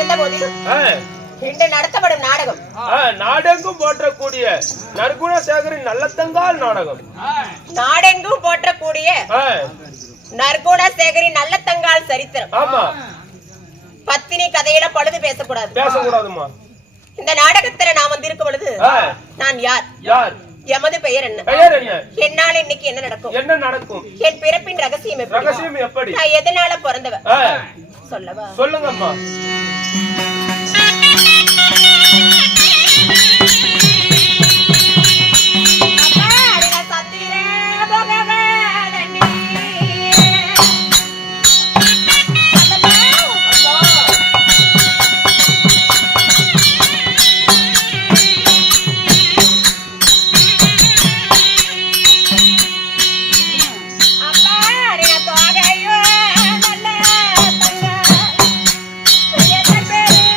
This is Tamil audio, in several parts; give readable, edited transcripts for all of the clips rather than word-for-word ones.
இருந்த போதிலும் இன்று நடத்தப்படும் நாடகம் நாடெங்கும் போற்றக்கூடிய நற்குணசேகரின் நல்லத்தங்கால் நாடகம். நாடெங்கும் போற்றக்கூடிய நற்குணசேகரின் நல்லத்தங்கால் சரித்திரம். ஆமா, பத்தினி கதையில பழுது பேசக்கூடாதுமா. இந்த நாடகத்துல நான் வந்திருக்கும் பொழுது நான் யார்? யார்? எமது பெயர் என்ன? பெயர் என்ன? என்னால இன்னைக்கு என்ன நடக்கும்? என்ன நடக்கும்? என் பிறப்பின் ரகசியம் எப்படி? ரகசியம் எப்படி? நான் எதனால பிறந்தவ சொல்லவா? சொல்லுங்கம்மா. Baby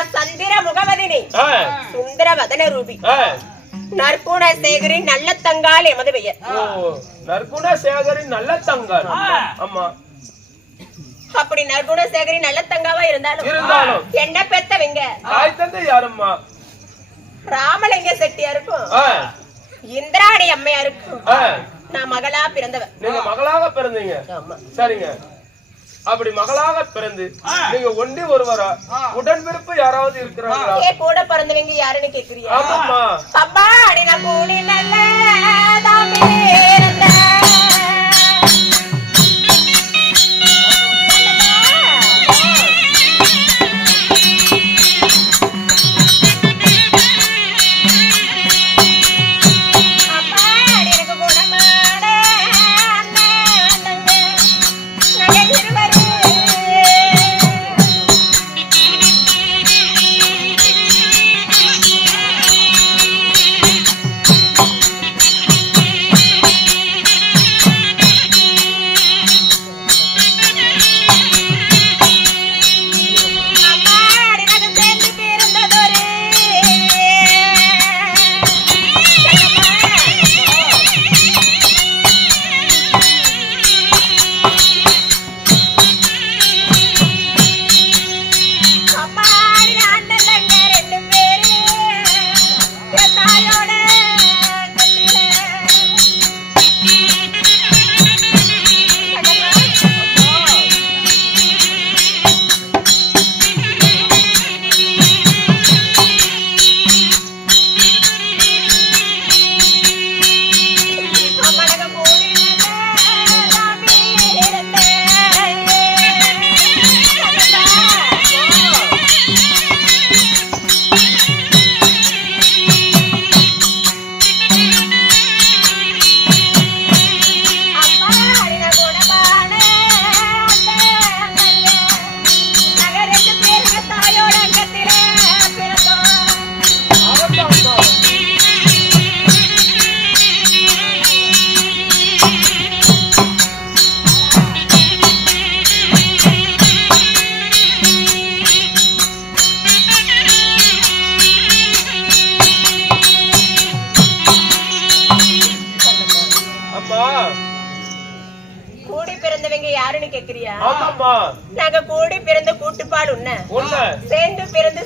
நான் சந்திர முகமதினி சுந்தர வதன ரூபி நற்குண சேகரின் நல்ல தங்கால் எமது பெயர். நற்குண சேகரின் நல்ல தங்கால். ஆமா. அப்படி நற்குண சேகரின் நல்ல தங்காவா இருந்தாலும் என்ன பெத்தவங்க தாய் தந்தை யாரம்மா? ராமலிங்க செட்டியாருக்கும் இந்திராணி அம்மையாருக்கும் நான் மகளா பிறந்தவன். நீங்க மகளாக பிறந்தீங்க. சரிங்க. அப்படி மகளாக பிறந்து நீங்க ஒண்டி ஒருவரா உடன் விருப்பு யாராவது இருக்கிறாங்களா? கூட பிறந்தவங்க யாருன்னு கேக்குறீங்க? ஆமாம்மா. அப்பா அடி நான் கூடி நல்ல தாமிரந்த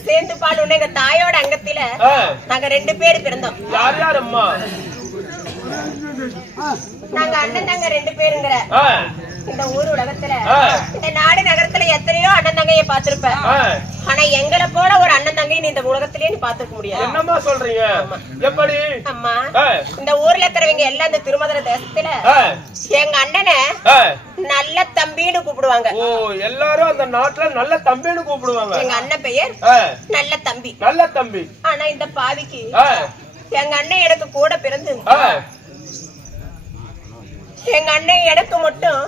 சேர்ந்து பால் உன்ன எங்க தாயோட அங்கத்தில நாங்க 2 பேர் பிறந்தோம். யார் யார் அம்மா? நாங்க அண்ணன் தங்க 2 பேருங்கற இந்த ஊர் உலகத்துல இந்த நாடு நகரத்துல எத்தனையோ அண்ணன் தங்கையை பாத்திருப்ப. ஆனா எங்களை போல ஒரு அண்ணன் தங்கையை நீ இந்த உலகத்திலேயே நீ பாத்துக்க முடியாது. என்னம்மா சொல்றீங்க? எப்படி? அம்மா இந்த ஊர்ல இருக்கிறவங்க எல்லாம் இந்த திருமதுரை தேசத்துல எங்க அண்ணனை நல்ல தம்பின்னு கூப்பிடுவாங்க. ஓ, எல்லாரும் அந்த நாட்டுல நல்ல தம்பின்னு கூப்பிடுவாங்க. எங்க அண்ணன் பெயர் நல்ல தம்பி. நல்ல தம்பி. ஆனா இந்த பாவிக்கு எங்க அண்ணன் எனக்கு கூட பிறந்து எங்க அண்ணன் எனக்கு மட்டும்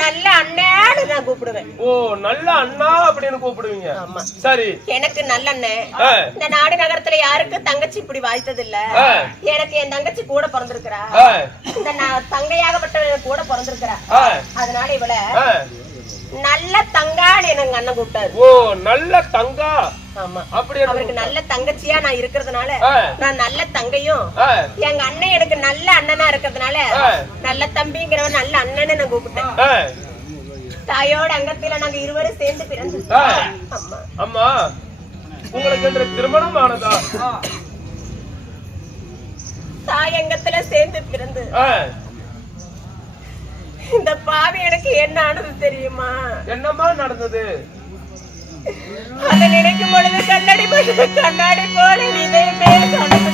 நல்ல அண்ணான்னு நான் கூப்பிடுவேன். ஓ, நல்ல அண்ணா அப்படின்னு கூப்பிடுவீங்க. ஆமா. சரி. எனக்கு நல்ல அண்ணன். இந்த நாடு நகரத்துல யாருக்கு தங்கச்சி இப்படி வாய்த்தது இல்ல. எனக்கு என் தங்கச்சி கூட பிறந்திருக்கிறா. இந்த தங்கையாகப்பட்ட கூட பிறந்திருக்கிறா. அதனால இவள நல்ல தங்கான்னு எங்க அண்ணன் கூப்பிட்டாரு. ஓ, நல்ல தங்கா. ஆமா. அப்படி அவருக்கு நல்ல தங்கச்சியா நான் இருக்கிறதுனால நான் நல்ல தங்கையும், எங்க அண்ணன் எனக்கு நல்ல அண்ணனா இருக்கிறதுனால நல்ல தம்பிங்கிறவன் நல்ல அண்ணன்னு நான் கூப்பிட்டேன். தாயோட அங்கத்தில நாங்க இருவரும் சேர்ந்து பிறந்து. அம்மா, உங்களுக்கு என்ற திருமணம் ஆனதா? தாயங்கத்துல சேர்ந்து பிறந்து இந்த பாவி எனக்கு என்ன ஆனது தெரியுமா? என்னமா நடந்தது? அதை நினைக்கும் பொழுது கண்ணாடி போல இதயமே கணக்கு.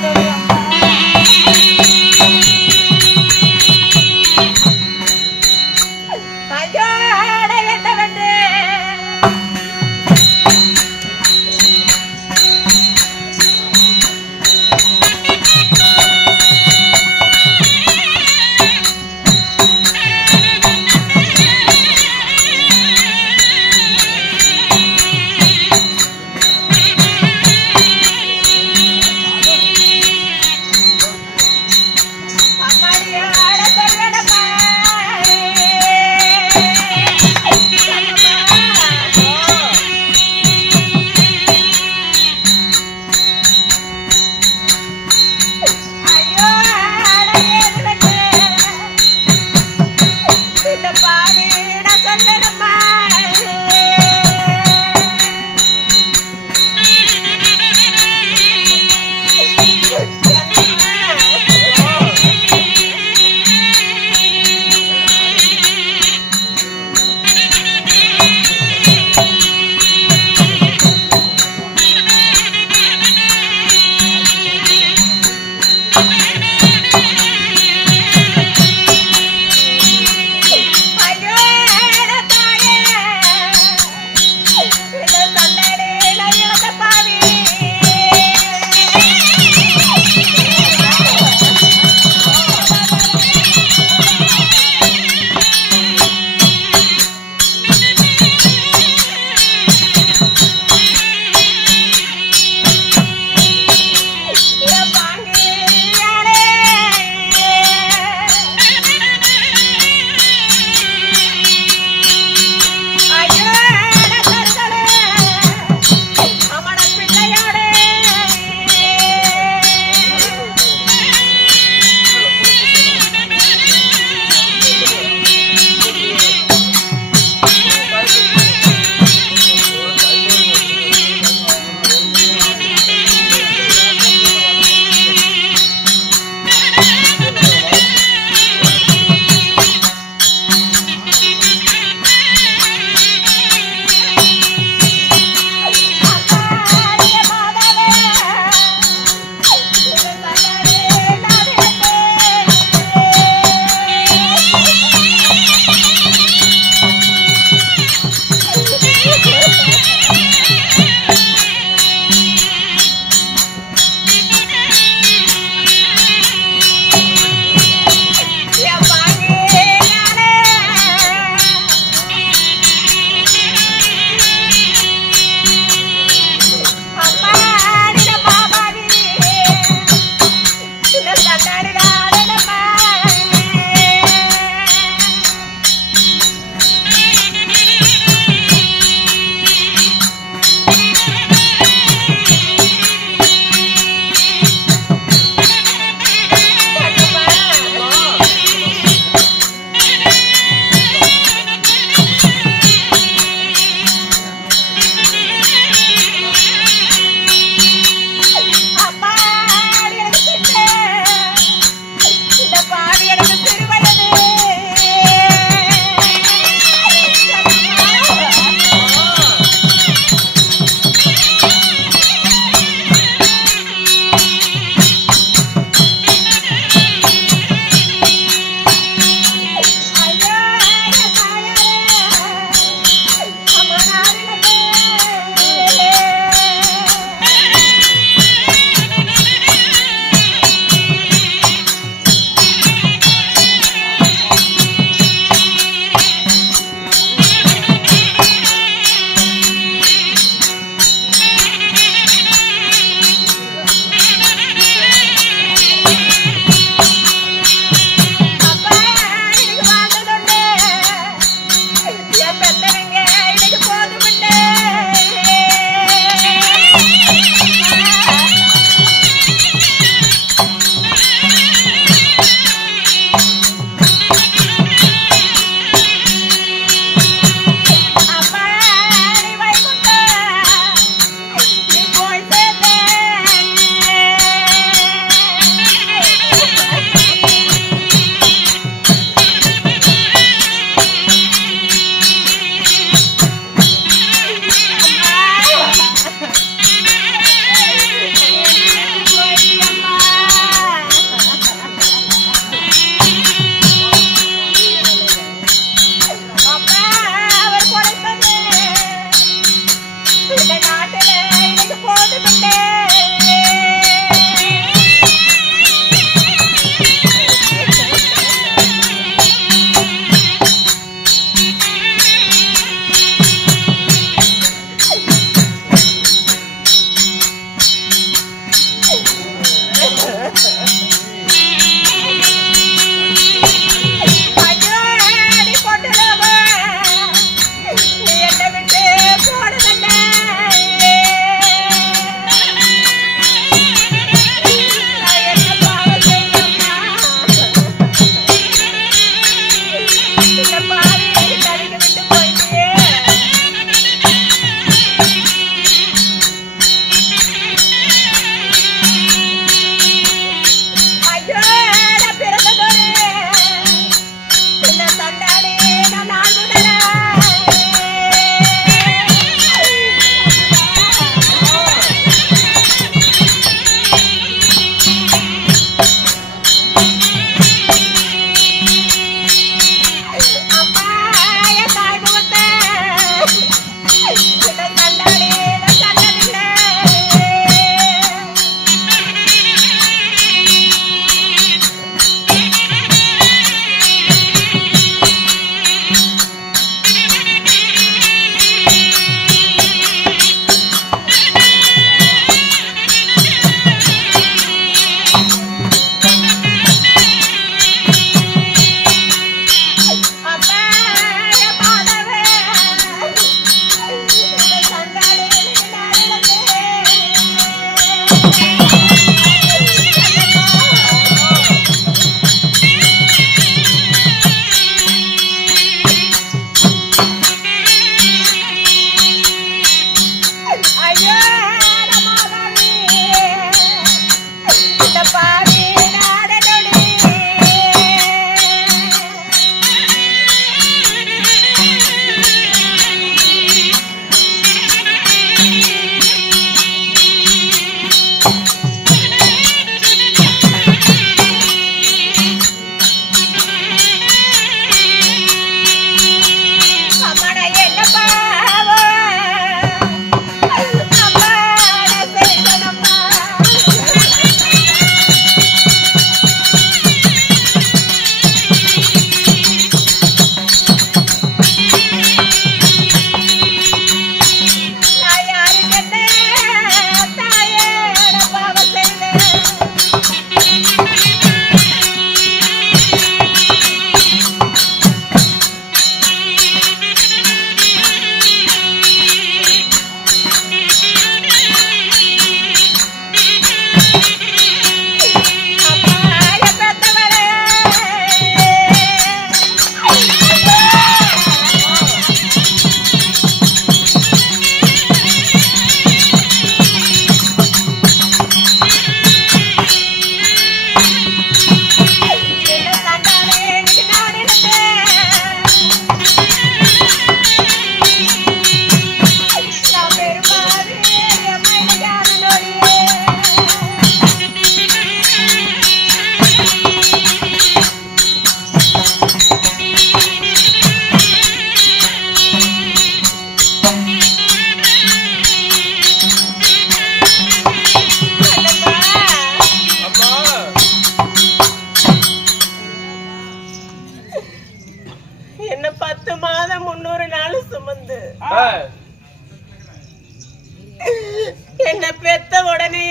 என்ன பெத்த உடனே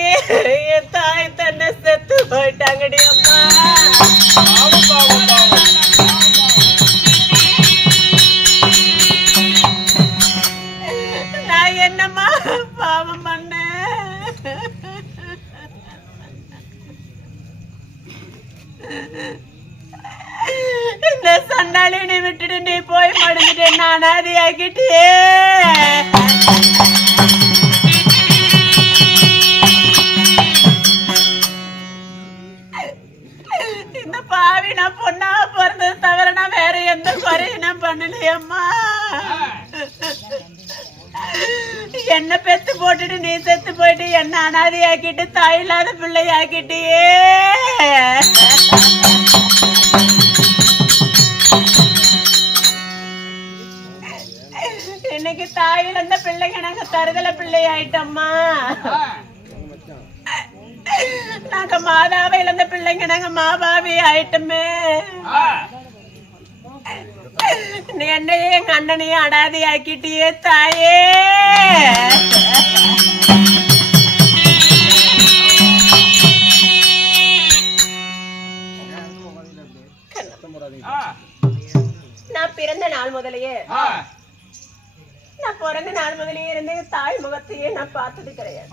என் தாய் தன்னை செத்து போயிட்டாங்கடி அம்மா. நான் என்னம்மா பாவம் பண்ணேன்? இந்த சண்டாளி விட்டுட்டு நீ போய் மடிஞ்சிட்டு நான் அனாதையாக்கிட்டே. இந்த பாவி நான் பொண்ணா பிறந்தது தவிர நான் வேற எந்த குறையும் நான் பண்ணலையம்மா. என்ன பெத்து போட்டுட்டு நீ செத்து போயிட்டு என்ன அனாதையாக்கிட்டு தாய் இல்லாத பிள்ளையாக்கிட்டியே. இன்னைக்கு தாய் இழந்த பிள்ளைங்க நாங்க தருதல பிள்ளை ஆயிட்டோம்மா. நாங்க மாதாவை இழந்த பிள்ளைங்க நாங்க மாபாவி ஆயிட்டோமே. நீ என்னையே எங்க அண்ணனையும் அடாதி ஆக்கிட்டியே தாயே. நான் பிறந்த நாள் முதலையே நான் பிறந்த நாள் முதலே இருந்து தாய் முகத்தையே நான் பார்த்தது கிடையாது.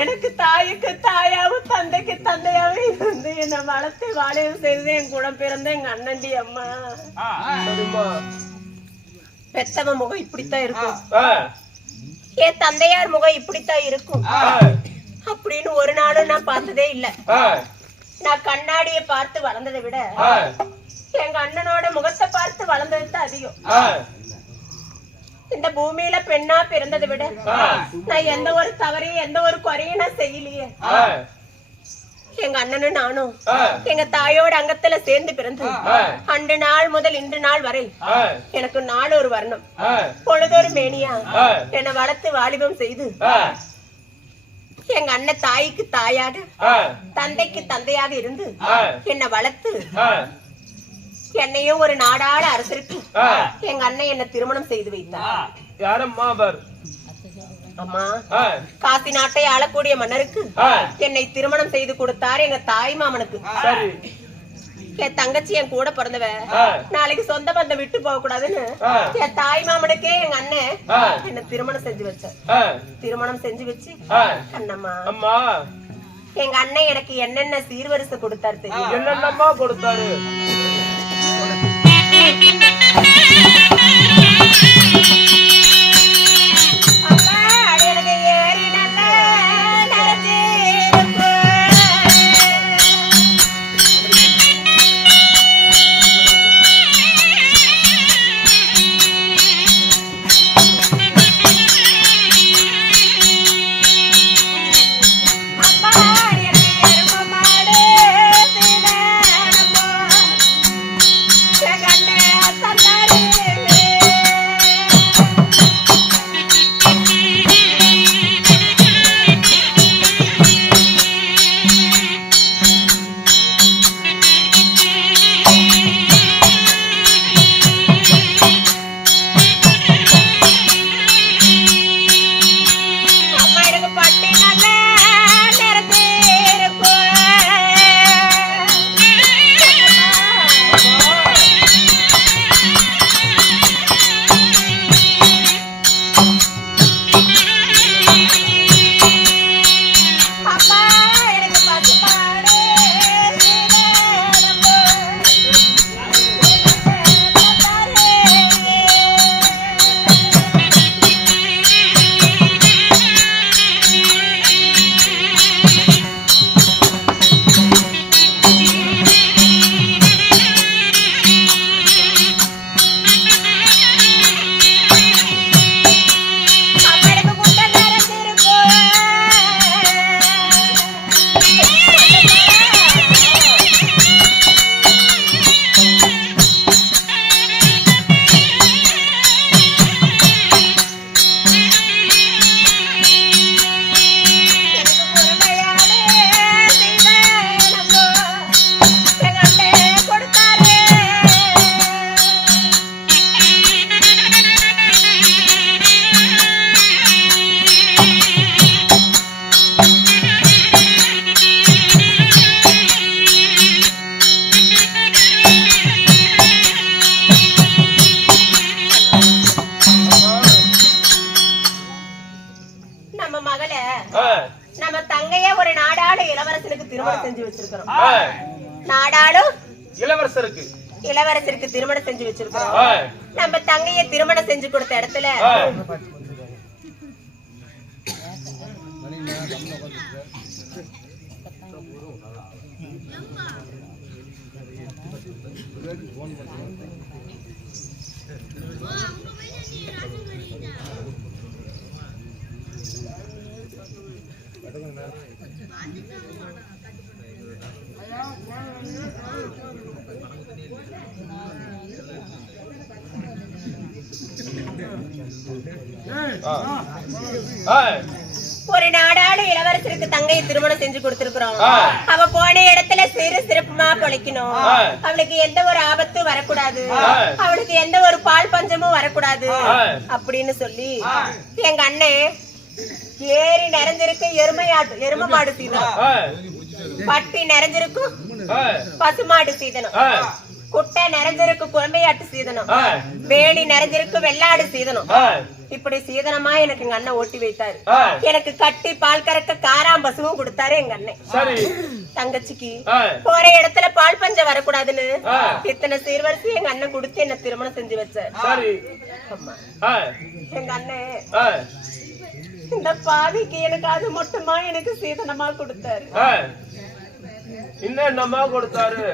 எனக்கு தாய்க்கு தாயாவும் தந்தைக்கு தந்தையாவும் இருந்து என்னை வளர்த்து வாழையும் செய்து என் கூட பிறந்த எங்க அண்ணன்டி அம்மா. பெத்தவ முகம் இப்படித்தான் இருக்கும், என் தந்தையார் முகம் இப்படித்தான் இருக்கும் அப்படின்னு ஒரு நாளும் நான் பார்த்ததே இல்ல. நான் கண்ணாடியை பார்த்து வளர்ந்ததை விட எங்க அண்ணனோட முகத்தை பார்த்து வளர்ந்தது அதிகம். இந்த பூமியில பெண்ணா பிறந்ததை விட நான் எந்த ஒரு தவறையும் எந்த ஒரு குறையும் நான் செய்யலையே. எங்க அண்ணனும் நானும் எங்க தாயோட அங்கத்துல சேர்ந்து பிறந்து அன்று நாள் முதல் இன்று நாள் வரை எனக்கு நாள் ஒரு வர்ணம் பொழுதொரு மேனியா என்னை வளர்த்து வாலிபம் செய்து எங்க அண்ணன் தாய்க்கு தாயாக தந்தைக்கு தந்தையாக இருந்து என்னை வளர்த்து என்னையும் ஒரு நாடாள அரசருக்கு எங்க அண்ணன் என்ன திருமணம் செய்து வைத்தார். யாரம்மா அவர்? அம்மா, காசி நாட்டை ஆளக்கூடிய மன்னருக்கு என்னை திருமணம் செய்து கொடுத்தாரு எங்க தாய் மாமனுக்கு. என் தங்கச்சி என் கூட பிறந்தவ நாளைக்கு சொந்த பந்தம் விட்டு போக கூடாதுன்னு என் தாய் மாமனுக்கே எங்க அண்ணன் என்ன திருமணம் செஞ்சு வச்ச. திருமணம் செஞ்சு வச்சு அண்ணம்மா எங்க அண்ணன் எனக்கு என்னென்ன சீர்வரிசை கொடுத்தாரு தெரியும்? என்னென்னமா கொடுத்தாரு? அம்மா எனக்கு ஏறி நல்ல நம்ம மகளை நம்ம தங்கைய ஒரு நாடாளு இளவரசனுக்கு திருமணம் செஞ்சு வச்சிருக்கிறோம். நாடாளும் இளவரசருக்கு திருமணம் செஞ்சு வச்சிருக்கிறோம். நம்ம தங்கைய திருமணம் செஞ்சு கொடுத்த இடத்துல ஒரு நாடாளு இளவரசருக்கு தங்கையை திருமணம் செஞ்சு கொடுத்திருக்கிறோம். அவ போன இடத்துல சிறப்புமா பொழைக்கணும். அவளுக்கு எந்த ஒரு ஆபத்தும் வரக்கூடாது, அவளுக்கு எந்த ஒரு பால் பஞ்சமும் வரக்கூடாது அப்படின்னு சொல்லி எங்க அண்ணன் ஏரி நிறைஞ்சிருக்கு எருமை மாடு சீதனம், பட்டி நிறைஞ்சிருக்கும் பசுமாடு சீதனம், குட்டை நிறைஞ்சிருக்கு குழம்பையாட்டு சீதனம், வேலி நிறைஞ்சிருக்கு வெள்ளாடு சீதனம். இப்படி சீதனமா எனக்கு எங்க அண்ணன் ஓட்டி வைத்தாரு. எனக்கு கட்டி பால் கறக்க காராம் பசுவும் கொடுத்தாரு எங்க அண்ணன். தங்கச்சிக்கு போற இடத்துல பால் பஞ்சம் வரக்கூடாதுன்னு இத்தனை சீர்வரிசை எங்க அண்ணன் கொடுத்து என்ன திருமணம் செஞ்சு வச்சாரு. எங்க அண்ணன் இந்த பாவிக்கு எனக்கு அது மட்டுமா எனக்கு சீதனமா கொடுத்தாரு. என்னமா கொடுத்தாரு?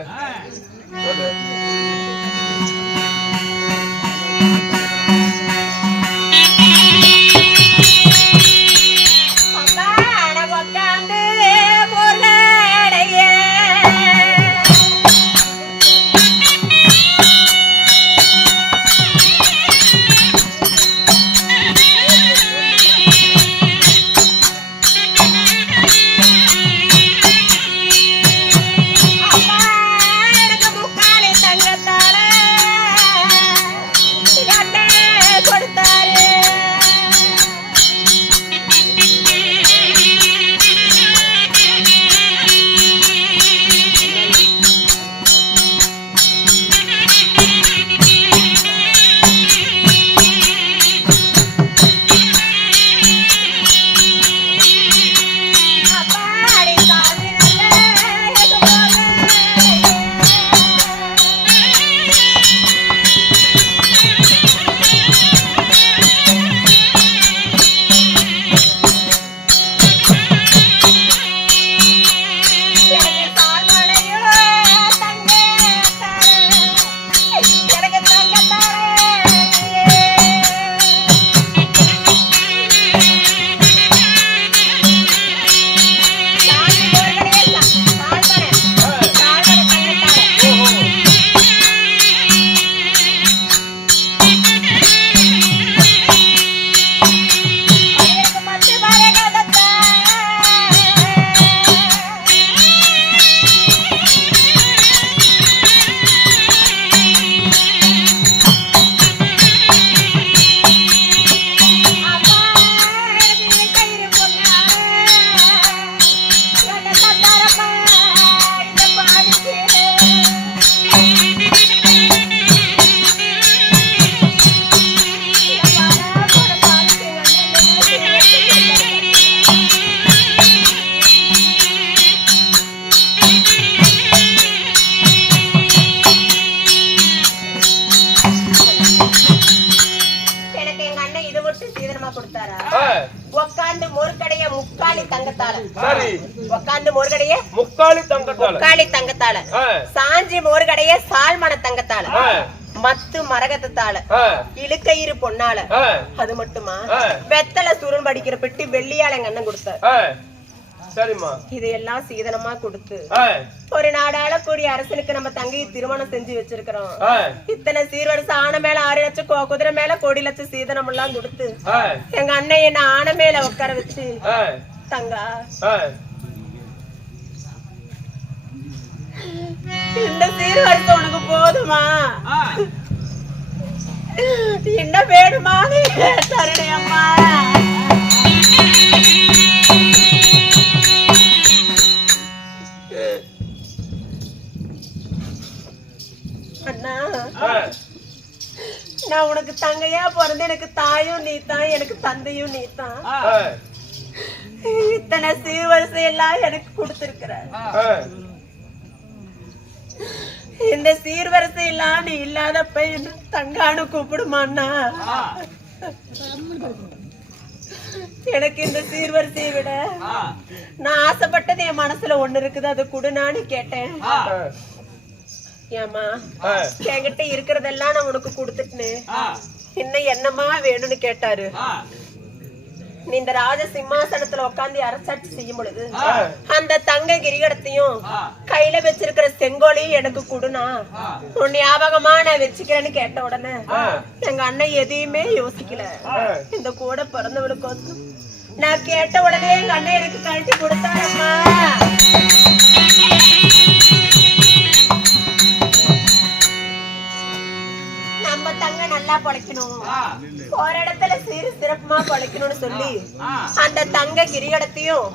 உக்காந்து முறுக்கடைய முக்காலி தங்கத்தால, சரி உக்காந்து முறுக்கடைய முக்காலி தங்கத்தால, சாஞ்சி முறுக்கடைய சால்மன தங்கத்தால, மத்து மரகத்தால, இழுக்கயிறு பொன்னால, அது மட்டுமா வெத்தலை சுருள் படிக்கிற பெட்டி வெள்ளியால எங்க அண்ணன் கொடுத்தாரு. சரிம்மா, இதையெல்லாம் சீதனமா கொடுத்து ஒரு நாடாள கூடிய அரசனுக்கு நம்ம தங்கையை திருமணம் செஞ்சு வச்சிருக்கிறோம். இத்தனை சீர்வரிசை ஆன மேல 6 லட்சம், குதிரை மேல 1 கோடி லட்சம் சீதனம் எல்லாம் கொடுத்து எங்க அண்ணன் என்ன ஆன மேல உட்கார வச்சு, தங்கா இந்த சீர்வரிசை உனக்கு போதுமா, என்ன வேணுமா தருணையம்மா, அண்ணா நான் உனக்கு தங்கையா பிறந்து எனக்கு தாயும் நீத்தான், எனக்கு தந்தையும் நீத்தான். இத்தனை சீர்வரிசை எல்லாம் எனக்கு கொடுத்திருக்கிற. இந்த சீர்வரிசை எல்லாம் நீ இல்லாதப்ப தங்கானு கூப்பிடுமான்னா எனக்கு இந்த சீர்வரிசையை விட நான் ஆசைப்பட்டது என் மனசுல ஒண்ணு இருக்குது, அது குடுனான்னு கேட்டேன். ஏமா என்கிட்ட இருக்கிறதெல்லாம் நான் உனக்கு கொடுத்துட்டேன், இன்னும் என்னமா வேணும்னு கேட்டாரு. நீ இந்த ராஜ சிம்மாசனத்துல உட்காந்து அரசாட்சி செய்யும் பொழுது அந்த தங்க கிரிகடத்தையும் கையில வச்சிருக்கிற செங்கோலையும் எனக்கு கொடுனா உன் ஞாபகமா நான் வச்சுக்கிறேன்னு கேட்ட உடனே எங்க அண்ணன் எதையுமே யோசிக்கல. இந்த கூட பிறந்தவளுக்கு நான் கேட்ட உடனே எங்க அண்ணன் எனக்கு கழட்டி கொடுத்தாரம்மா. நம்ம தங்க நல்லா பொழைக்கணும், ஒரு இடத்துல சீரு சிறப்புமா பொழைக்கணும்னு சொல்லி அந்த தங்க கிரிகடத்தையும்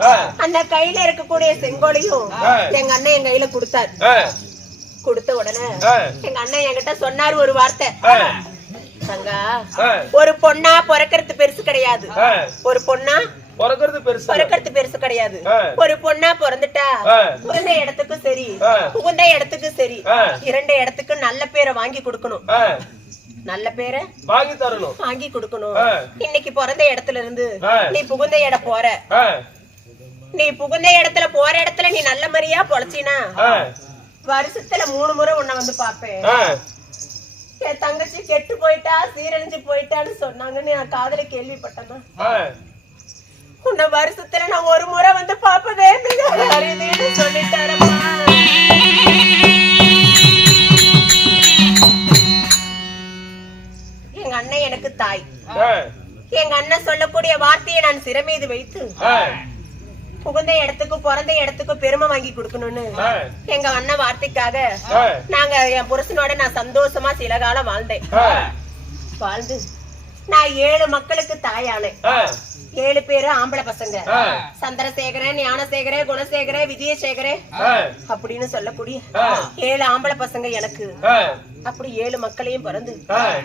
அந்த கையில இருக்கக்கூடிய செங்கோலையும் எங்க அண்ணன் என் கையில கொடுத்தாரு. கொடுத்த உடனே எங்க அண்ணன் என்கிட்ட சொன்னாரு ஒரு வார்த்தை, தங்கா ஒரு பொண்ணா பிறக்கிறது பெருசு கிடையாது, ஒரு பொண்ணா பிறக்கிறது பெருசு கிடையாது, ஒரு பொண்ணா பிறந்துட்டா புகுந்த இடத்துக்கும் சரி புகுந்த இடத்துக்கும் சரி இரண்டு இடத்துக்கு நல்ல பேரை வாங்கி கொடுக்கணும், நல்ல பேரை வாங்கி தரணும், வாங்கி கொடுக்கணும். இன்னைக்கு பிறந்த இடத்துல இருந்து நீ புகுந்த இடம் போற, நீ புகுந்த இடத்துல போற இடத்துல நீ நல்ல மாதிரியா பொழைச்சினா வருஷத்துல 3 முறை உன்னை வந்து பாப்பேன். என் தங்கச்சி கெட்டு போயிட்டா சீரழிஞ்சு போயிட்டான்னு சொன்னாங்கன்னு நான் காதல கேள்விப்பட்டேன். உன்னை வருஷத்துல நான் 1 முறை வந்து பாப்பதே மிக அரிதுன்னு சொல்லிட்டாரம்மா. எங்க அண்ணன் எனக்கு தாய், எங்க அண்ணன் சொல்லக்கூடிய வார்த்தையை நான் சிறமீது வைத்து புகுந்த இடத்துக்கு பிறந்த இடத்துக்கு பெருமை வாங்கி கொடுக்கணும்னு எங்க அண்ணன் வார்த்தைக்காக நாங்க என் புருஷனோட நான் சந்தோஷமா சில காலம் வாழ்ந்தேன். வாழ்ந்து நான் 7 மக்களுக்கு தாயானேன். 7 பேரு ஆம்பளை பசங்க, சந்திரசேகரன், ஞானசேகரே, குணசேகரே, விஜயசேகரே அப்படின்னு சொல்லக்கூடிய 7 ஆம்பளை பசங்க எனக்கு. அப்படி 7 மக்களையும் பிறந்து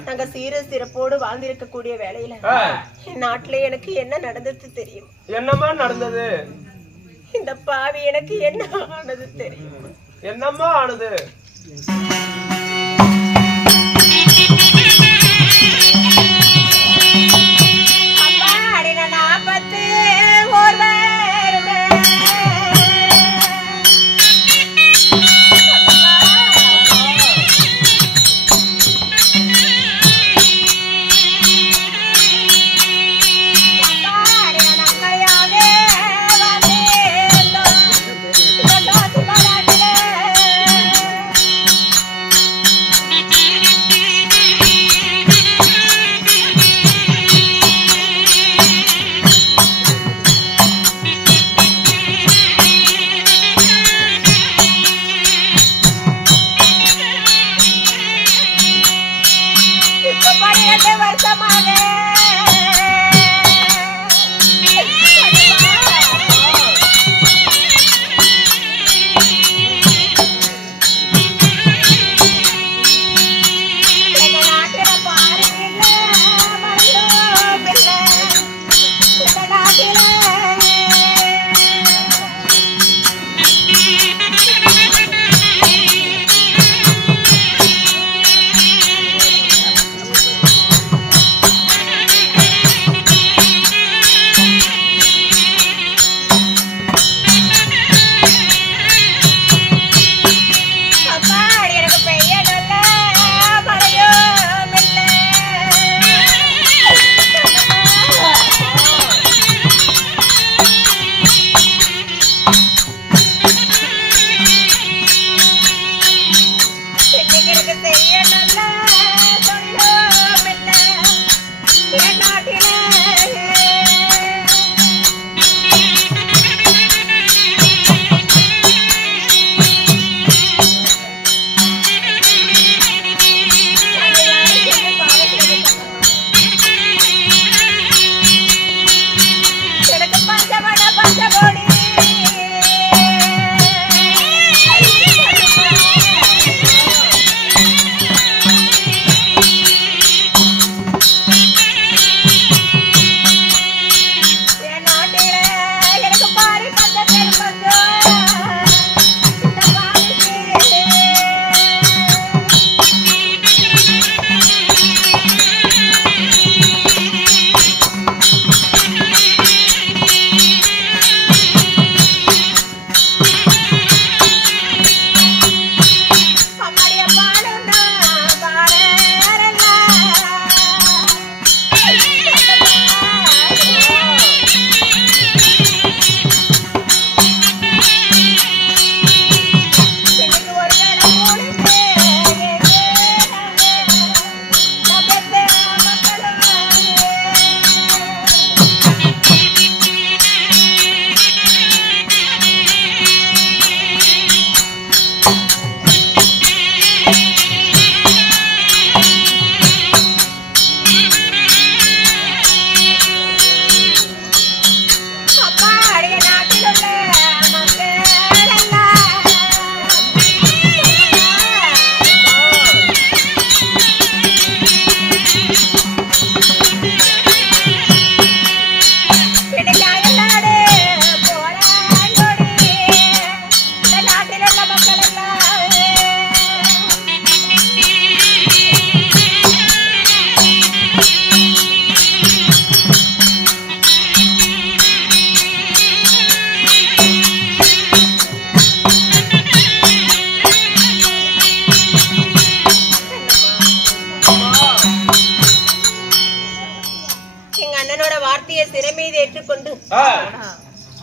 நாங்க சீர சிறப்போடு வாழ்ந்திருக்க கூடிய வேலையில நாட்டுல எனக்கு என்ன நடந்தது தெரியும்? என்னமா நடந்தது? இந்த பாவி எனக்கு என்ன ஆனது தெரியும்? என்னம்மா ஆனது?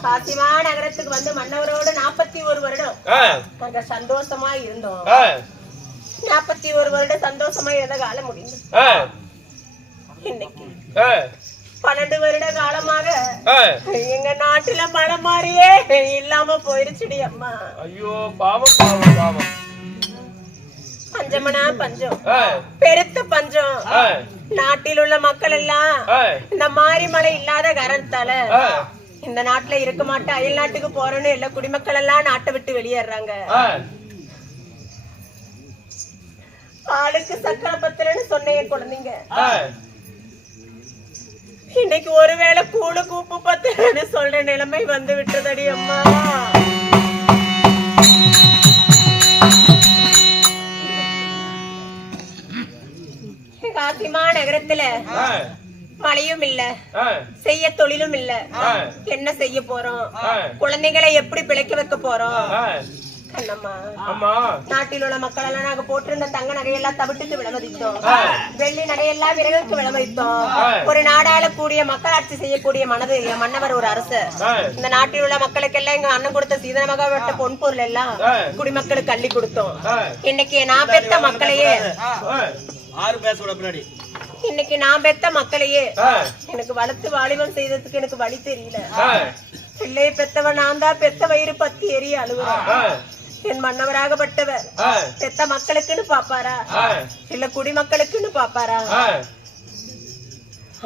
பாத்திமா நகரத்துக்கு வந்து மன்னவரோடு 41 வருடம் நாங்க சந்தோஷமா இருந்தோம். 41 வருடம் சந்தோஷமா இருந்த காலம் முடிந்து இன்னைக்கு 12 வருட காலமாக எங்க நாட்டுல மழை மாதிரியே இல்லாம போயிருச்சுடி அம்மா. ஐயோ பாவம் பாவம் பாவம். பஞ்சமனா பஞ்சம், பெருத்த பஞ்சம். நாட்டில் உள்ள மக்கள் எல்லாம் இந்த மாதிரி மழை இல்லாத காரணத்தால இந்த நாட்டுல இருக்க மாட்டேன், அயல் நாட்டுக்கு போறோன்னு எல்லா குடிமக்கள் எல்லாம் நாட்டை விட்டு வெளியேறாங்க. ஆளுக்கு சக்கரை பத்திரன்னு சொன்ன என் குழந்தைங்க இன்னைக்கு ஒருவேளை கூடு கூப்பு பத்திரன்னு சொல்ற நிலைமை வந்து விட்டதடி அம்மா. காசிமா நகரத்துல மழையும் இல்ல, செய்ய தொழிலும் இல்ல, என்ன செய்ய போறோம்? குழந்தைகளை எப்படி பிழைக்க வைக்க போறோம்? நாட்டில் உள்ள மக்கள் எல்லாம் நாங்க போட்டிருந்த தங்க நகையெல்லாம் தவிட்டுக்கு விளமதித்தோம், வெள்ளி நகையெல்லாம் விறகுக்கு விளமதித்தோம். ஒரு நாடாள கூடிய மக்களாட்சி செய்யக்கூடிய மன்னவர் ஒரு அரசு. இந்த நாட்டில் உள்ள மக்களுக்கெல்லாம் எங்க அண்ணன் கொடுத்த சீதனமாக பொன் பொருள் எல்லாம் குடிமக்களுக்கு அள்ளி கொடுத்தோம். இன்னைக்கு நான் பெத்த மக்களையே இன்னைக்கு நான் பெத்த மக்களையே எனக்கு வளர்த்து வாலிபம் செய்ததுக்கு எனக்கு வழி தெரியல. பிள்ளையை பெத்தவன் நான் தான், பெத்த வயிறு பத்தி எரிய அழுகுறேன். என் மன்னவராகப்பட்டவர் பெத்த மக்களுக்குன்னு பாப்பாரா இல்ல குடிமக்களுக்குன்னு பாப்பாரா?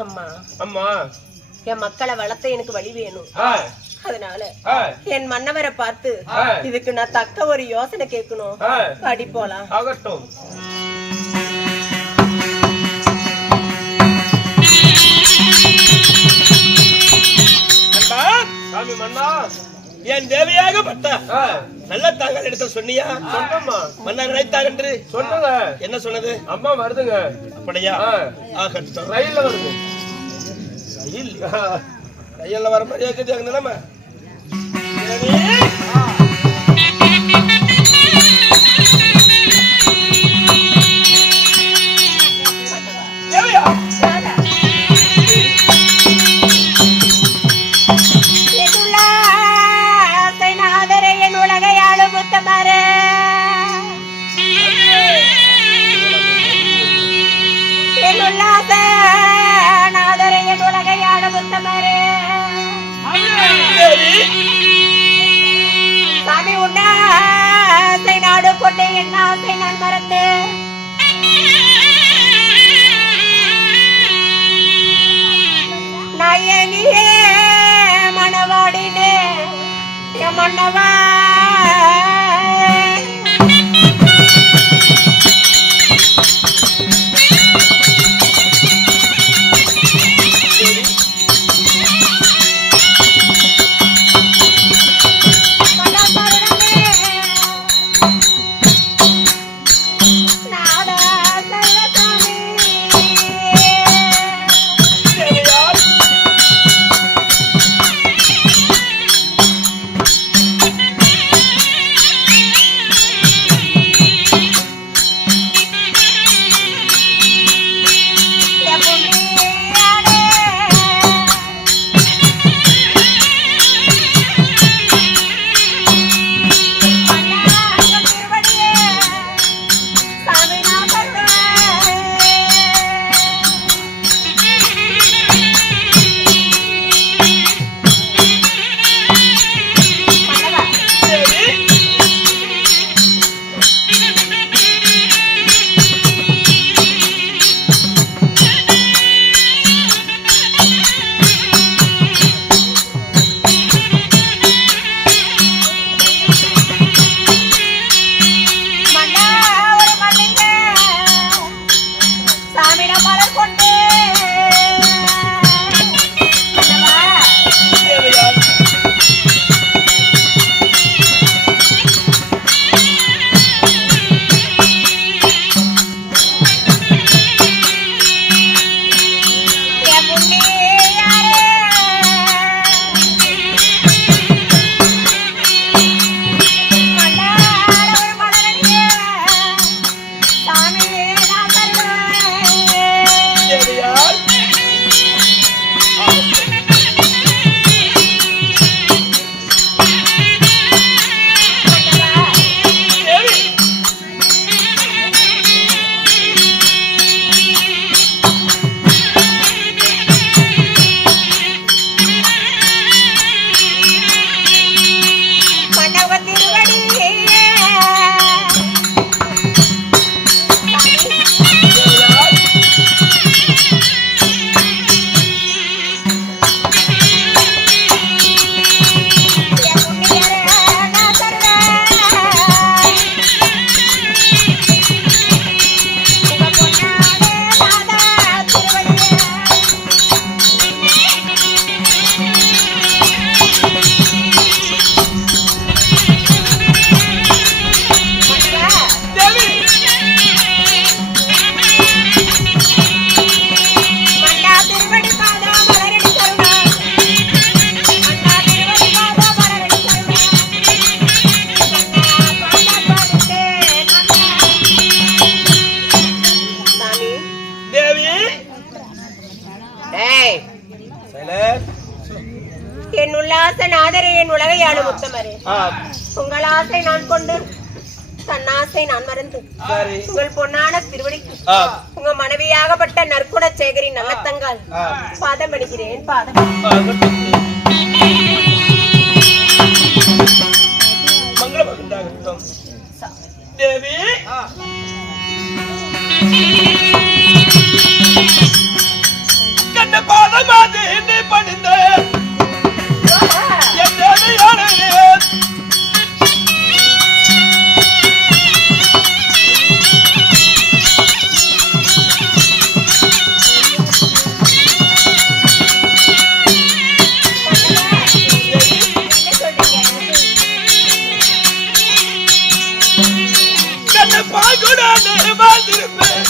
அம்மா அம்மா என் மக்களை வளர்த்த எனக்கு வழி வேணும். அதனால என் மன்னவரை பார்த்து இதுக்கு நான் தக்க ஒரு யோசனை கேட்கணும். அடி போலாம். என் தேவையாகப்பட்ட நல்ல தாங்கள் எடுத்த சொன்னியா? சொன்னம்மா. மன்னர் நினைத்தார் என்று சொன்னத என்ன சொன்னது? அம்மா வருதுங்க. அப்படியா? ஆகட்டும். ரயில்ல வருது. ரயில்ல வர மாதிரி இருக்குது அங்க நிலைமை. சாமி உன்னை நாடு கொண்டு என்ன ஆசை நான் மறந்து நான் எங்கியே மனவாடினே மன்னவா. நாதரே, என் உலகையாளும் உத்தமரே, உங்கள் ஆசை நான் கொண்டு தன்னாசை நான் மறந்து உங்கள் பொன்னான திருவடிக்கு உங்க மனைவியாகப்பட்ட நற்குண சேகரின் நல்ல தங்கால் பாதம் அடிக்கிறேன். பாதம் தேவி, கண்ண பாதமாது என்னை பணிந்த என் தேவியானே, கண்ண பாகுடானே வாழ்ந்திருப்பேன்.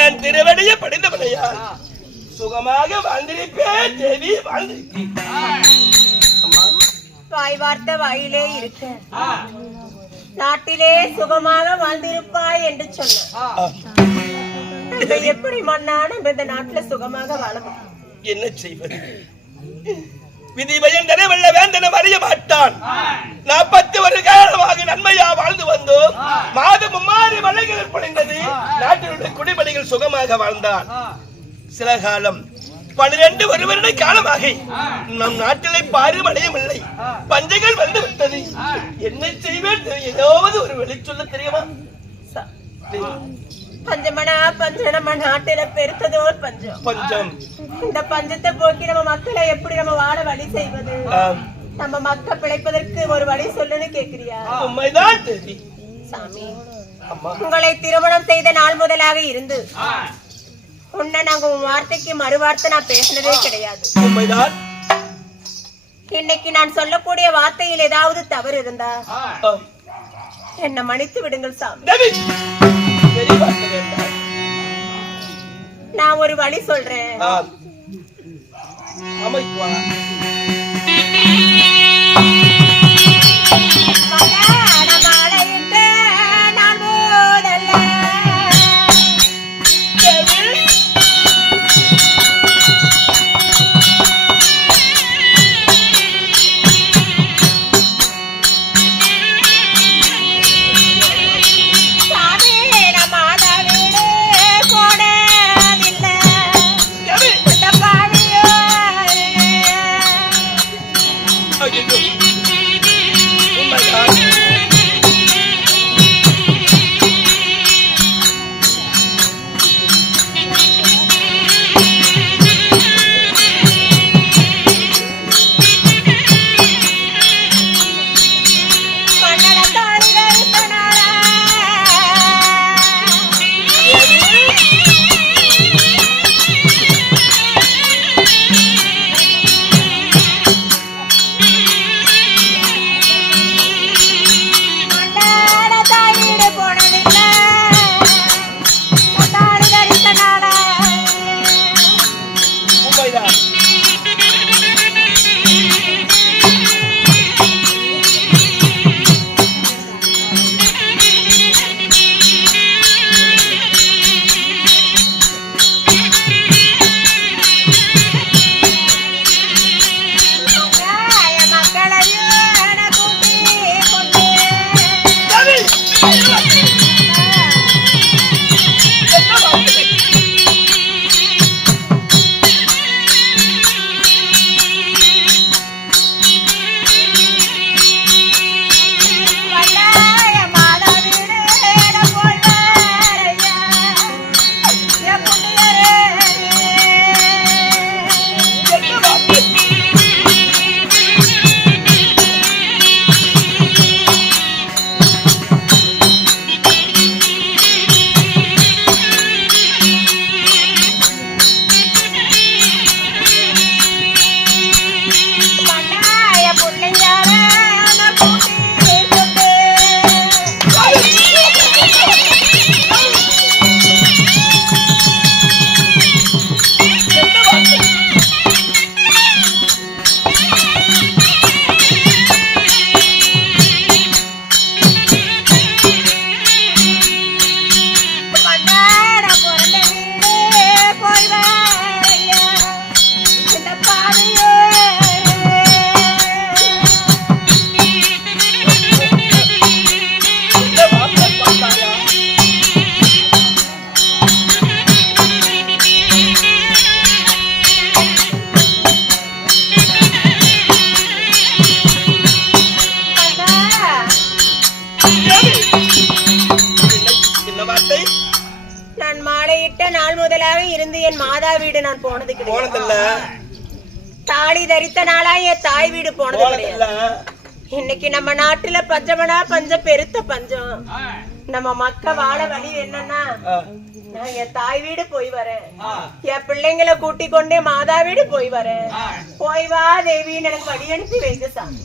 என் திருவடியை படிந்தவனையா சுகமாக வாழ்ந்திருப்பேன். தேவி வாழ்ந்திருப்பேன். வாய் வார்த்தை வாயிலே இருக்க நாட்டிலே சுகமாக வாழ்ந்திருப்பாய் என்று சொன்ன எப்படி மண்ணான இந்த நாட்டுல சுகமாக வாழ என்ன செய்வது? விதி பயந்தனை வெல்ல வேந்தனம் அறிய மாட்டான். 40 வருட காலமாக நன்மையா வாழ்ந்து வந்தோம். மாதம் 3 மலைகள் பொழிந்தது. நாட்டினுடைய குடிமணிகள் சுகமாக வாழ்ந்தான். சில காலம் 12 வருட காலமாக நம் நாட்டிலே பாரு மழையும் இல்லை. பஞ்சங்கள் வந்து விட்டது. என்ன செய்வேன்? ஏதாவது ஒரு வழி சொல்ல தெரியுமா? பஞ்சமனா பஞ்சனமா நாட்டில பெருத்ததோர் பஞ்சம். பஞ்சம். இந்த பஞ்சத்தை போக்கி நம்ம மக்களை எப்படி நம்ம வாழ வழி செய்வது? நம்ம மக்கள் பிழைப்பதற்கு ஒரு வழி சொல்லுன்னு கேக்குறியா? உண்மைதான் தேவி. சாமி, உங்களை திருமணம் செய்த நாள் முதலாக இருந்து உன்னை நாங்க உன் வார்த்தைக்கு மறு வார்த்தை நான் பேசினதே கிடையாது. உண்மைதான். இன்னைக்கு நான் சொல்லக்கூடிய வார்த்தையில் ஏதாவது தவறு இருந்தா என்ன மன்னித்து விடுங்கள் சாமி. நான் ஒரு வழி சொல்றேன். இருந்து என் மாதா வீடு நான் போனது போனதில்ல. கிடையாது. தாலி தரித்த நாளா என் தாய் வீடு போனது கிடையாது. இன்னைக்கு நம்ம நாட்டுல பஞ்சமனா பஞ்சம், பெருத்த பஞ்சம். நம்ம மக்க வாழ வழி என்னன்னா, நான் என் தாய் வீடு போய் வரேன், என் பிள்ளைங்களை கூட்டிக் கொண்டே மாதா வீடு போய் வரேன். போய் வா தேவின்னு எனக்கு வழி அனுப்பி வைங்க சாமி.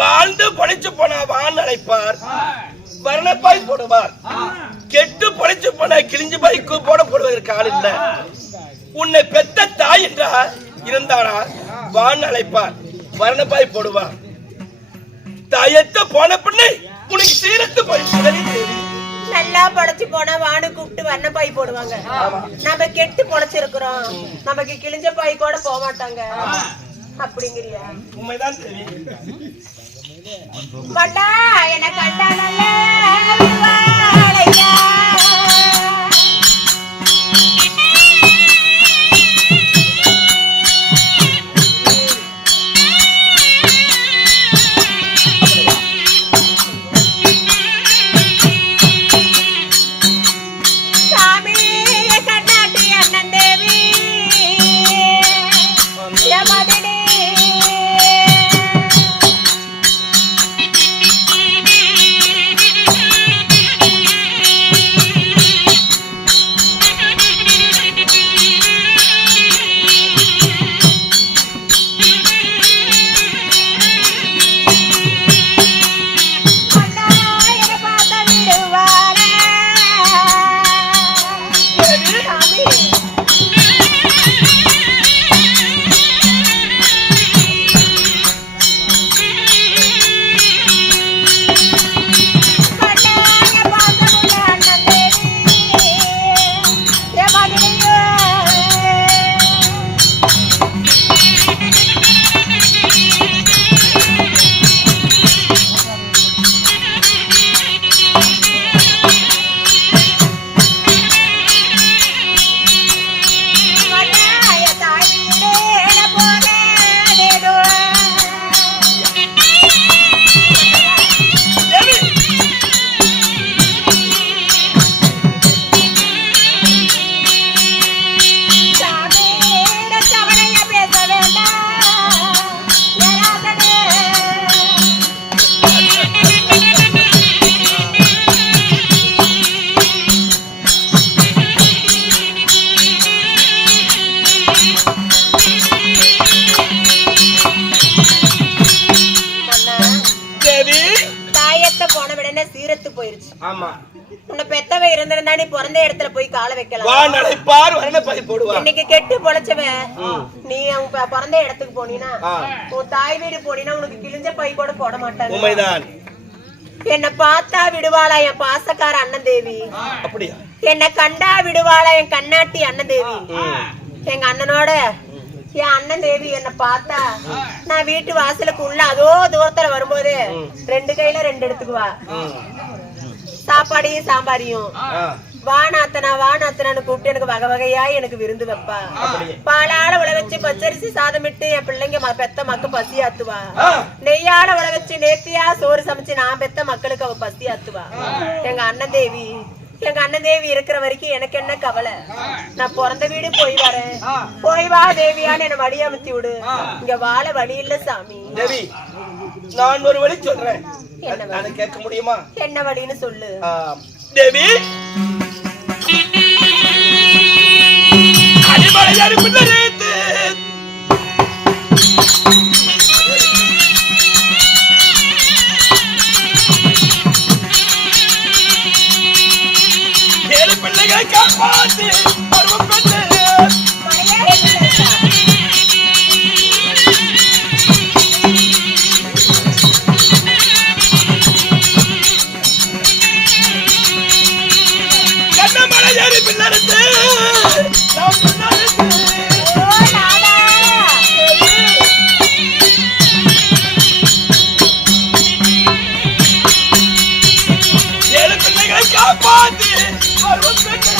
வாழ்ந்து பழிச்சு போனா வான் அழைப்பார், வர்ணப்பாய் போடுவார். கெட்டு பழிச்சு போன கிழிஞ்சு பைக்கு போடுவதற்கு ஆள் இல்ல. உன்னை பெத்த தாய் என்றால் இருந்தானா வான் அழைப்பார், வர்ணப்பாய் போடுவார். தாயத்த போன பிள்ளை உனக்கு சீரத்து போய் நல்லா படைச்சு போனா வானு கூப்பிட்டு வண்ண பாய் போடுவாங்க. நம்ம கெட்டு பொழைச்சிருக்கிறோம், நமக்கு கிழிஞ்ச பாய் கூட போக மாட்டாங்க அப்படிங்கிறியா? உண்மைதான் தெரியும். கண்டா என்ன கண்டா நல்ல விவாளையா. போன விடனே சீரத்து போயிருச்சு. ஆமா, உன்னை பெத்தவ இருந்திருந்தா நீ பிறந்த இடத்துல போய் கால வைக்கலாம். இன்னைக்கு கெட்டு பொழைச்சவன் நீ அவங்க பிறந்த இடத்துக்கு போனீனா, உன் தாய் வீடு போனீனா உனக்கு கிழிஞ்ச பை கூட போட மாட்டாங்க. என்ன பார்த்தா விடுவாளா என் பாசக்கார அண்ணன் தேவி, அப்படியா? என்ன கண்டா விடுவாளா என் கண்ணாட்டி அண்ணன் தேவி. எங்க அண்ணனோட என் அண்ணன் தேவி என்ன பார்த்தா நான் வீட்டு வாசலுக்கு உள்ள அதோ தூரத்துல வரும்போது 2 கையில 2 எடுத்துக்குவா. சாப்பாடையும் சாம்பாரையும் வானாத்தனான்னு கூப்பிட்டு எனக்கு வகை வகையா எனக்கு விருந்து வைப்பா. பாலால உழ வச்சு பச்சரிசி சாதமிட்டு என் பிள்ளைங்க பெத்த மக்கள் பசி ஆத்துவா. நெய்யால உழ வச்சு நேர்த்தியா சோறு சமைச்சு நான் பெத்த மக்களுக்கு அவ பசி ஆத்துவா. எங்க அண்ணன் தேவி இருக்கிற வரைக்கும் எனக்கு என்ன கவலை? நான் பிறந்த வீடு போய் வரேன். போய் வா தேவியான்னு என்ன வழி அமுத்தி விடு. இங்க வாழ வழி இல்ல சாமி. தேவி, நான் ஒரு வழி சொல்றேன், கேட்க முடியுமா? என்ன வழின்னு சொல்லு தேவி. அடிமலையாறு பிள்ளரேத்து ஏழு பிள்ளைகளை காப்பாத்து பருவம் பெற்று கண்ணமலையாறு பிள்ளரத்து ஏழு பிள்ளைகளை காப்பாத்து பருவம் பெற்று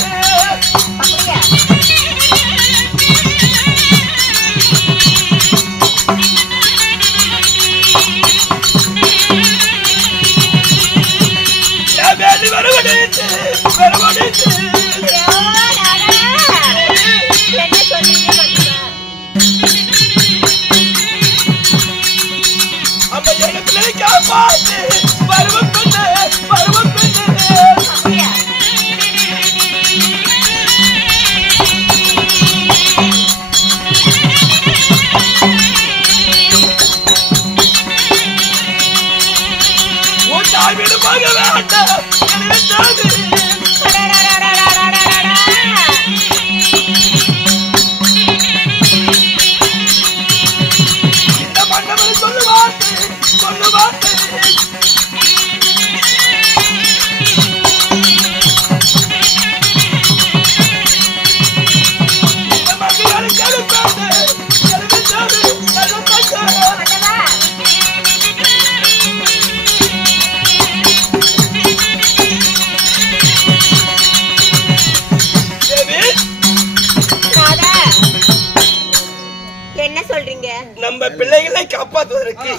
நம்ம பிள்ளைகளை காப்பாற்றுவதற்கு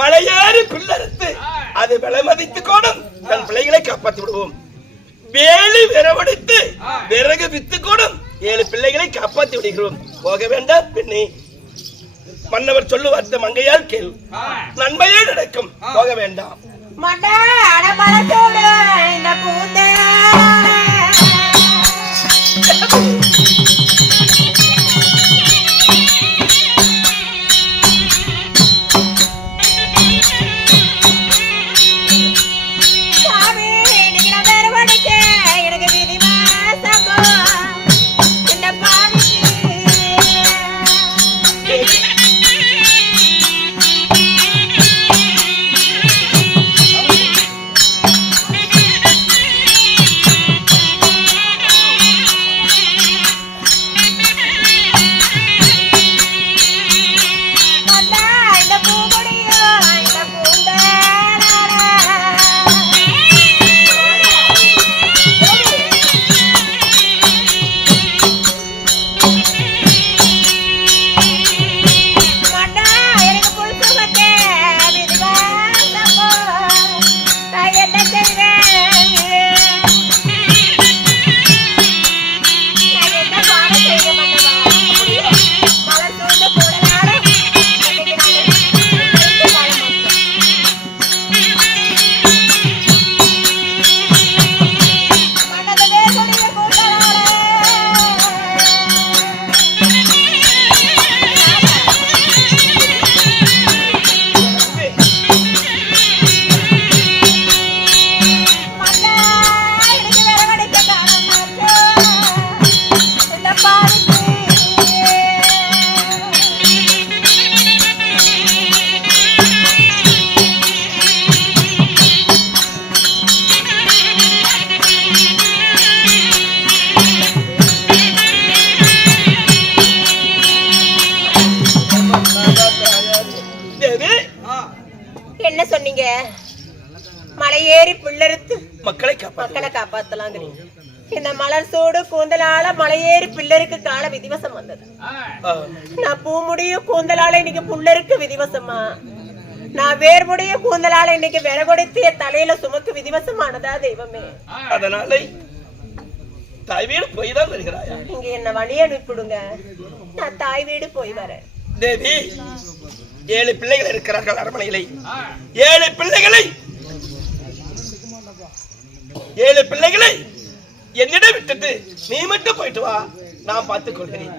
மலையேறி பிள்ளறுத்து அது விலை மதித்து கூடும் தன் பிள்ளைகளை காப்பாற்றி விடுவோம். வேலி விரவடித்து விறகு வித்து கூடும் 7 பிள்ளைகளை காப்பாற்றி விடுகிறோம். போக வேண்டாம் பெண்ணே, மன்னவர் சொல்லுவார்த்த மங்கையால் கேள், நன்மையே நடக்கும். போக வேண்டாம். நீங்க மலையேறி பிள்ளறுத்து மக்களை காப்பாத்தலாங்கிறீங்க. இந்த மலர் சூடு கூந்தலால மலையேறி பிள்ளருக்கு கால விதிவசம் வந்தது. நான் பூமுடியும் கூந்தலால இன்னைக்கு புள்ளருக்கு விதிவசமா, நான் வேர்முடைய கூந்தலால இன்னைக்கு விறகொடுத்திய தலையில சுமக்கு விதிவசமானதா தெய்வமே. அதனால தாய் வீடு போய் தான் வருகிறாயா? நீங்க என்ன வழி அனுப்பிடுங்க, நான் தாய் வீடு போய் வரேன். தேவி, 7 பிள்ளைகள் இருக்கிறார்கள் அரண்மனையிலே. 7 பிள்ளைகளை என்னிடம் விட்டுட்டு நீ மட்டும் போயிட்டு வா, நான் பார்த்துக் கொள்கிறேன்.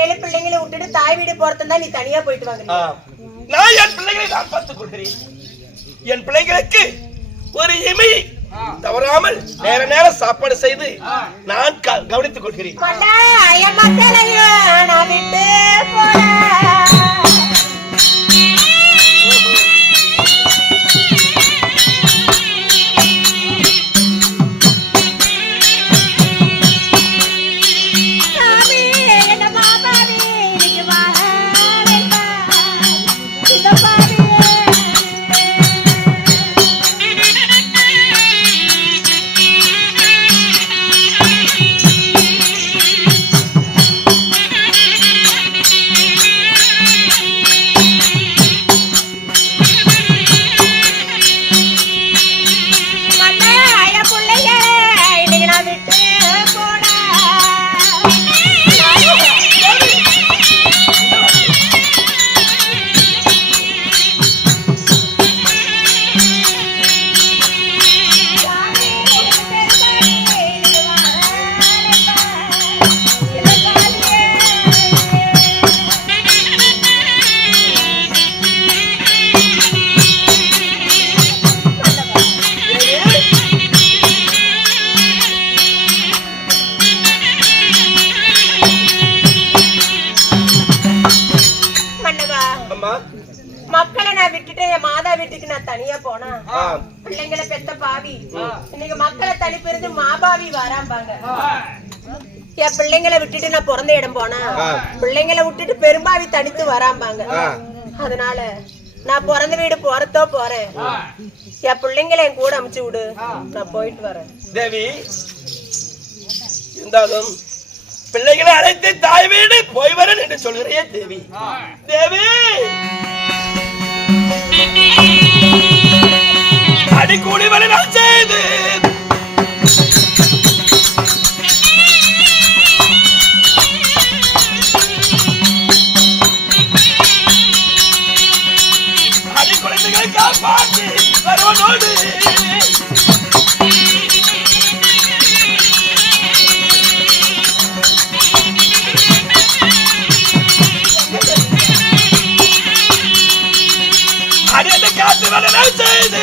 7 பிள்ளைங்களை விட்டுட்டு தாய் வீடு போறதுதான் நீ தனியா போயிட்டு வாங்க. நான் என் பிள்ளைகளை நான் பார்த்துக் கொள்கிறேன். என் பிள்ளைகளுக்கு ஒரு இமை தவறாமல் நேர சாப்பாடு செய்து நான் கவனித்துக் கொள்கிறேன். மக்களை நான் விட்டுட்டு என் மாதா வீட்டுக்கு நான் தனியா போனா பிள்ளைங்களை பெத்த பாவி இன்னைக்கு மக்களை தனி பிரிஞ்சு மாபாவி வராம்பாங்க. என் பிள்ளைங்களை விட்டுட்டு நான் பிறந்த இடம் போனா பிள்ளைங்களை விட்டுட்டு பெரும்பாவி தனித்து வராம்பாங்க. அதனால நான் பிறந்த வீடு போறேன். என் பிள்ளைங்களை என் கூட அமுச்சு விடு, நான் போயிட்டு வரேன். தேவி, இருந்தாலும் பிள்ளைகளை அழைத்து தாய் வீடு போய் வரேன் என்று சொல்கிறேன். தேவி தேவி அடிக்கூடி வரை நான் செய்து அடிக்குழந்தைகளை காப்பாற்றி வருவனோடு அடியத்தை காத்து வர நான் செய்து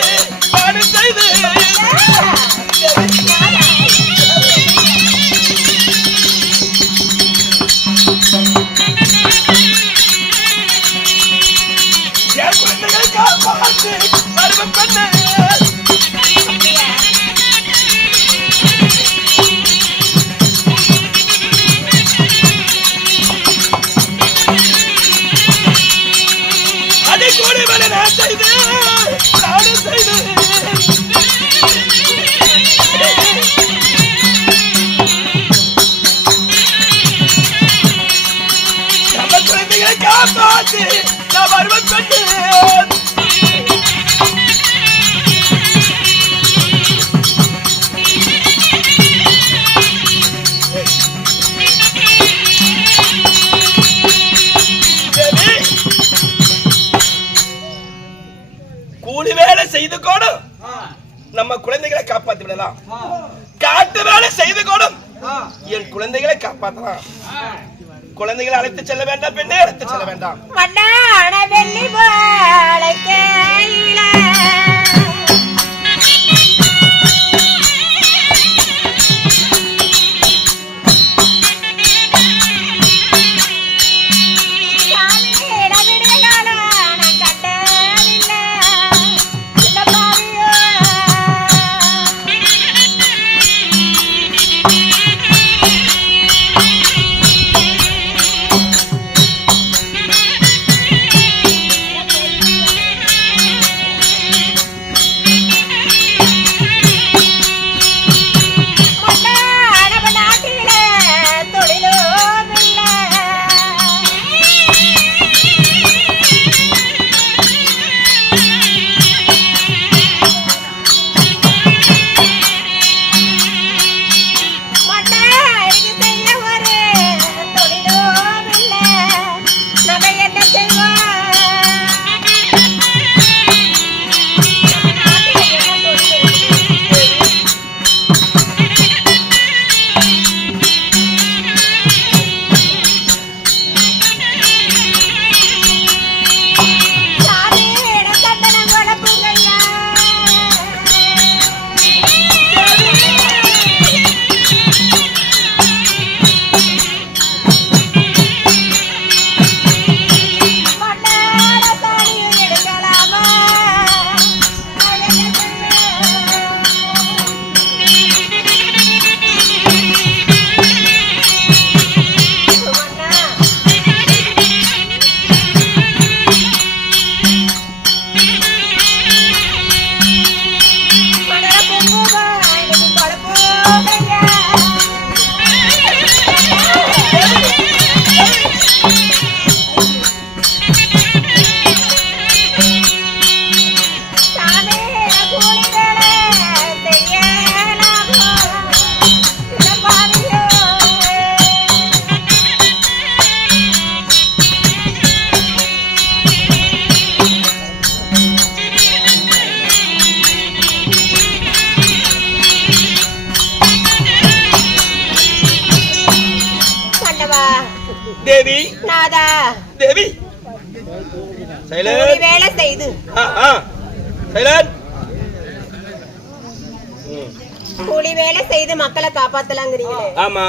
என் குழந்தைகளை காப்பாற்றி வருவம் கொண்டு அடிக்கூடி வர நான் செய்து நானும் செய்து நம்ம குழந்தைகளை காப்பாற்றி நான் வருவம் கொண்டு கூலி வேலை செய்து கூட நம்ம குழந்தைகளை காப்பாற்றி விடலாம். காட்டு வேலை செய்து கூட என் குழந்தைகளை காப்பாற்றலாம். குழந்தைகளை அழைத்து செல்ல வேண்டாம், பெண்ணே அழைத்து செல்ல வேண்டாம். தேவி நாதா தேவி கூலி சைலன் வேலை செய்து சைலன் கூலி வேலை செய்து மக்களை காப்பாத்தலாங்கிறீங்களே. ஆமா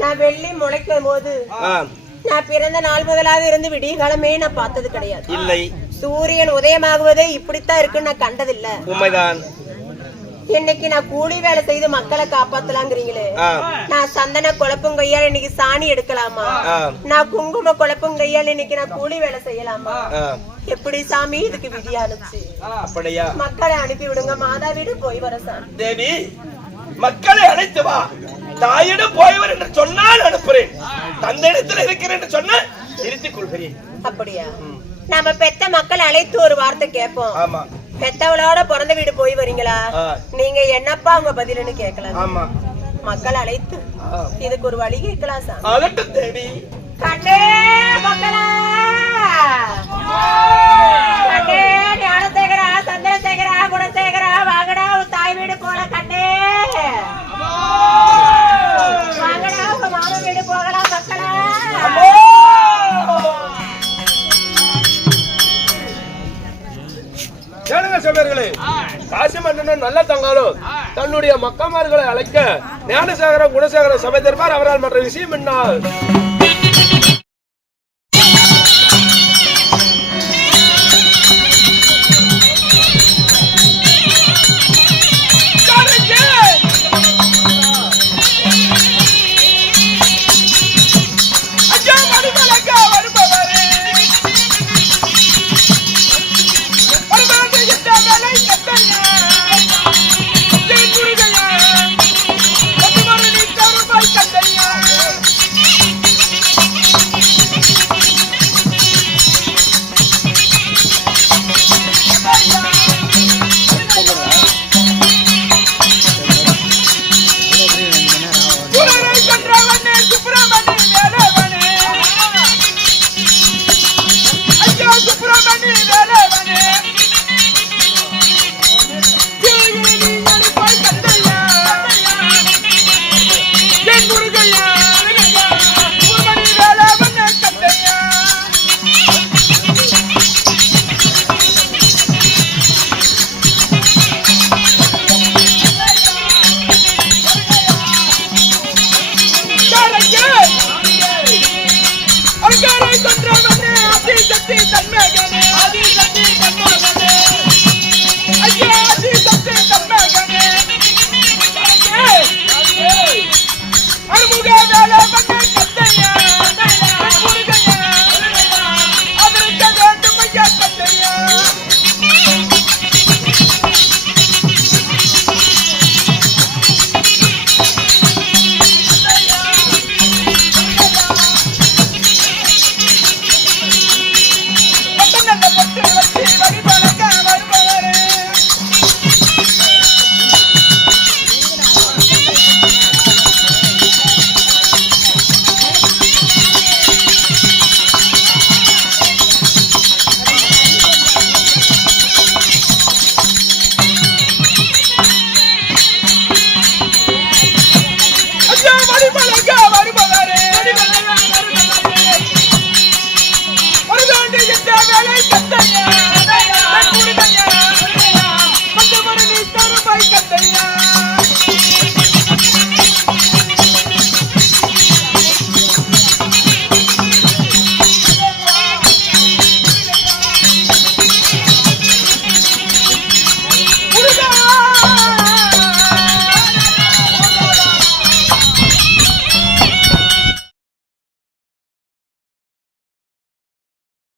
நான் வெள்ளி முளைக்கும் போது நான் பிறந்த நாள் முதலாக இருந்து விடிய காலமே நான் பார்த்தது கிடையாது. இல்லை சூரியன் உதயமாகுவது இப்படித்தான் இருக்குன்னு நான் கண்டதில்ல. உண்மைதான். இன்னைக்கு நான் கூலி வேலை செய்து மக்களை காப்பாத்தலாங்கிறீங்களே. நான் சந்தன குழப்பும் கையால் இன்னைக்கு சாணி எடுக்கலாமா? நான் குங்கும குழப்பும் கையால் இன்னைக்கு நான் கூலி வேலை செய்யலாமா? எப்படி சாமி இதுக்கு விதியானுச்சு? அப்படியா? மக்களை அனுப்பி விடுங்க, மாதா வீடு போய் வர சாமி. தேவி மக்களை அழைத்து வா, தாயிடம் போய்வர் என்று சொன்னால் அனுப்புறேன், தந்தையிடத்தில் இருக்கிறேன் என்று சொன்ன திருத்திக் கொள்கிறேன். அப்படியா? நாம பெத்த மக்களை அழைத்து ஒரு வார்த்தை கேட்போம். ஆமா பெத்தவளோட பிறந்த வீடு போய் வரீங்களா, நீங்க என்னப்பா உங்க பதிலுன்னு கேட்கலாம். ஆமா மக்களை அழைத்து இதுக்கு ஒரு வழி கேட்கலாம் சார். அதட்டும் தேவி. கண்ணே மக்களா, கண்ணே ஞானசேகரா, சந்திரசேகரா, குணசேகரா, வாங்கடா உன் தாய் வீடு போல. கண்ணே வாங்கடா உங்க மாமா வீடு போகலாம் மக்களா. கேளுங்க சபையர்களே, காசி மன்னன் நல்ல தங்காலும் தன்னுடைய மக்கமார்களை அழைக்க ஞானசேகர குணசேகர சபை தருவார். அவரால் மற்ற விஷயம் என்ன?